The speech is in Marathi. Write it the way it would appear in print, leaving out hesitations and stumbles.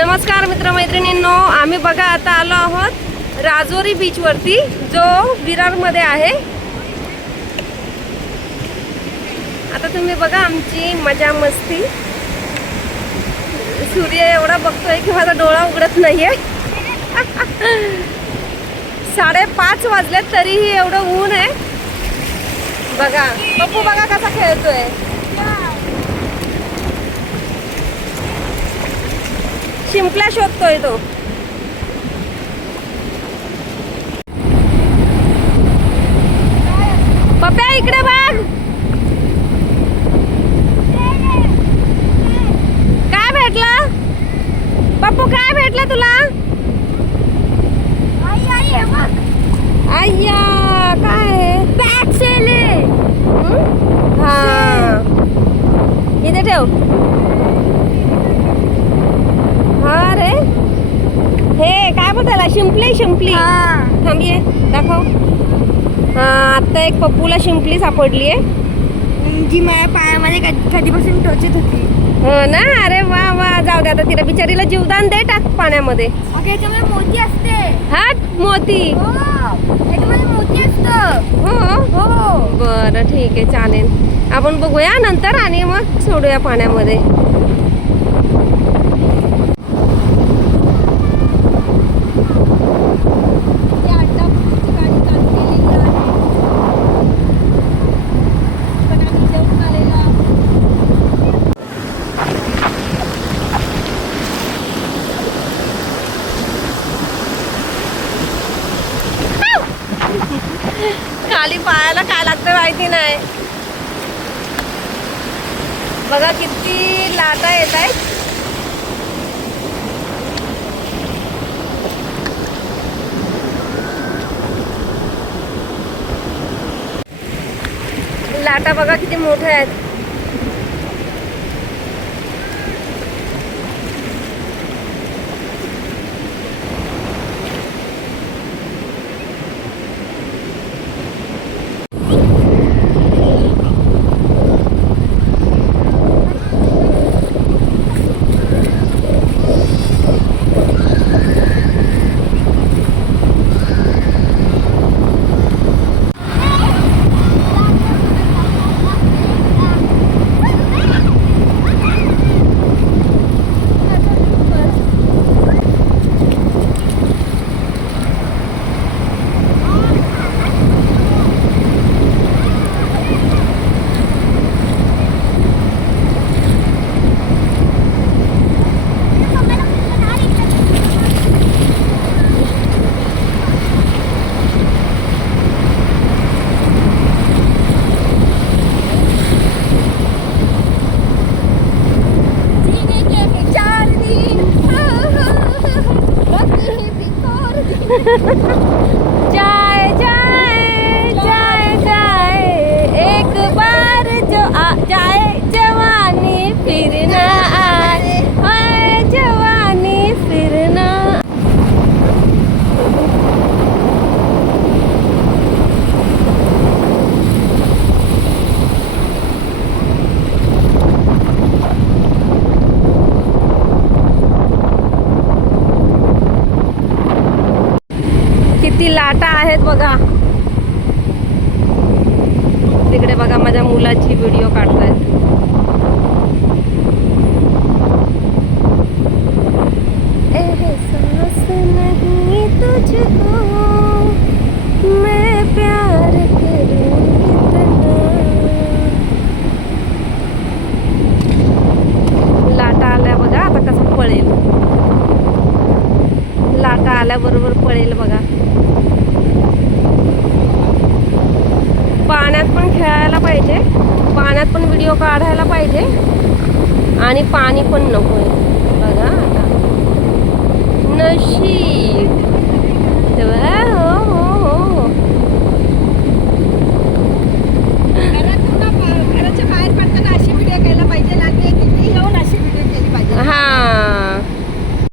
नमस्कार मित्रमैत्रिणींनो, आम्ही बघा आता आलो आहोत राजोरी बीच वरती, जो विरार मध्ये आहे। आता तुम्ही बघा आमची मजा मस्ती। सूर्य एवढा बघतोय की माझा डोळा उघडत नाहीये। 5:30 वाजले तरीही एवढं ऊन आहे। बघा पप्पू बघा कसा खेळतोय। शिंपल्या शोधतोय तो। पप्या इकडे बघ, काय भेटलं पप्पू? काय भेटलं तुला? अय्या काय बॅग सेल आहे। हा इथे ठेव। हा रे, हे काय बोलताय? शिंपली शिंपली थांबिये दाखव। हा आता एक पप्पूला शिंपली सापडली आहे, जी माझ्या पायामध्ये कधीपासून टोचत होती। हो ना? अरे वा वा, जाऊ दे आता, तिला बिचारीला जीवदान दे, टाक पाण्यामध्ये। याच्यामध्ये मोती असते। हा मोती? याच्यामध्ये मोती असतं। हो बरं ठीक आहे, चालेल। आपण बघूया नंतर आणि मग सोडूया पाण्यामध्ये। खाली पायाला काय लागतं माहिती नाही। बघा किती लाटा येत आहेत। लाटा बघा किती मोठ्या आहेत। जाए जाए जाए जाए एक बार जो आ जाए, जवानी फिर ना आए, आए जवानी फिर ना। किती लाटा आहेत बघा। तिकडे बघा माझ्या मुलाची व्हिडिओ काढतायत। एहसास नहीं तुझको मैं प्यार करूं कितना। लाटा आल्या बघा, आता कसं पळेल। लाटा आल्याबरोबर पळेल बघा। पाण्यात पण खेळायला पाहिजे, पाण्यात पण व्हिडिओ काढायला पाहिजे, आणि पाणी पण नकोय बघा। आता नशीब